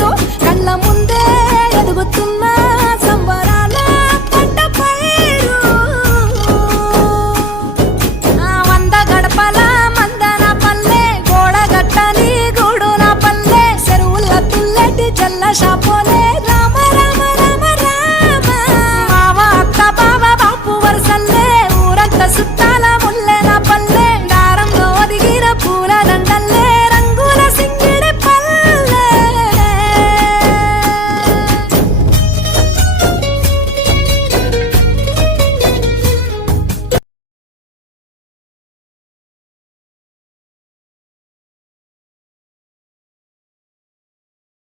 ఊరు కళ్ళ ముందే ఎదుగుతున్న సంబరాల పంట పైరు. వంద గడపల మందన పల్లె గోడ గట్టని గూడున పల్లె చెరువుల తుల్లటి జల్ల షాపోలే